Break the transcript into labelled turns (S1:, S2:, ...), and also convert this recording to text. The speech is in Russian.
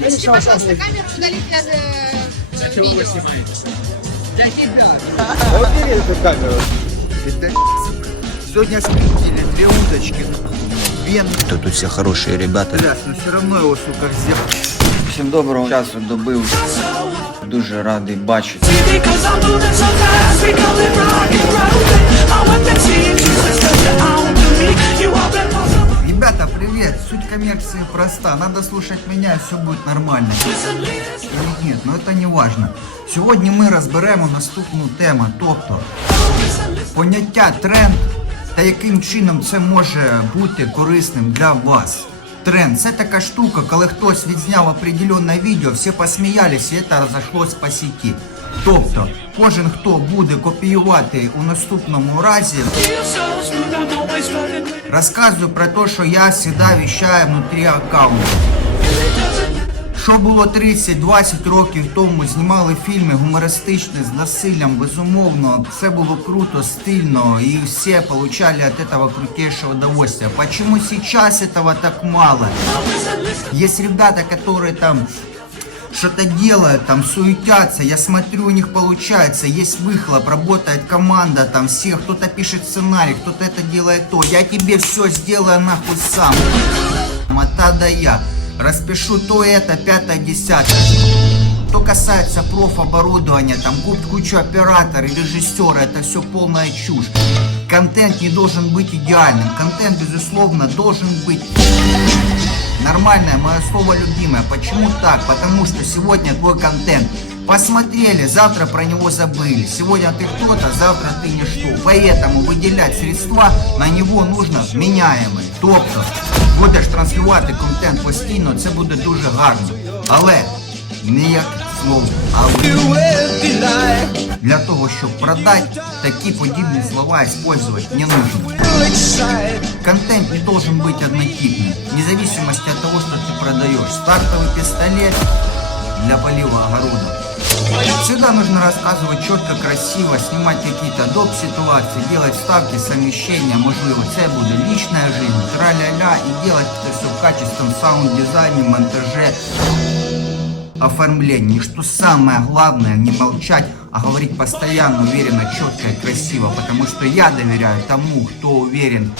S1: Можете, пожалуйста, камеру удалить для э, видео.
S2: Убери эту камеру.
S3: Это. Сегодня спиздили две удочки. Вен.
S4: Тут тут все хорошие ребята.
S3: Ляс, но все равно его, сука, взял.
S4: Всім доброго часу добив. Дуже радий бачити.
S3: Коммерции проста. Надо слушать меня, все будет нормально. Или нет, но это не важно. Сьогодні ми розберемо наступну тему, тобто поняття тренд та яким чином це може бути корисним для вас. Тренд це така штука, коли хтось відзняв определенне відео, всі посміялися і це розійшлось по сіті. Тобто, кожен хто буде копіювати у наступному разі,
S5: Feel so smooth, I'm always floating with it.
S3: Розказую про те, що я завжди віщаю внутрі аккаунту. Що було 30-20 років тому, знімали фільми гумористичні з насиллям, безумовно, це було круто, стильно, і всі получали от этого крутейшее удовольствие. Почему сейчас этого так мало? Есть ребята, которые там что-то делают, там суетятся, я смотрю, у них получается, есть выхлоп, работает команда, там все, кто-то пишет сценарий, кто-то это делает то, я тебе все сделаю нахуй сам, мота да я, распишу то это, пятое, десятое. Что касается профоборудования, там кучу оператора и режиссера, это все полная чушь. Контент не должен быть идеальным, контент, безусловно, должен быть Нормальное мое слово любимое. Почему так? Потому что сегодня твой контент посмотрели, завтра про него забыли. Сегодня ты кто-то, завтра ты ничто. Поэтому выделять средства на него нужно вміняємо. Тобто, будеш транслювати контент постійно, це буде дуже гарно. Але не як слово, але для того, щоб продати, такі подібні слова использовать не нужно. Контент не должен быть однотипным, вне зависимости от того, что ты продаешь. Стартовый пистолет для полива огорода. Всегда нужно рассказывать четко, красиво, снимать какие-то доп. ситуации, делать ставки, совмещения, можливо, це буде личная жизнь, тра-ля-ля, и делать это все в качественном саунд-дизайне, монтаже, оформлении. Что самое главное, не молчать, а говорить постоянно, уверенно, четко и красиво, потому что я доверяю тому, кто уверен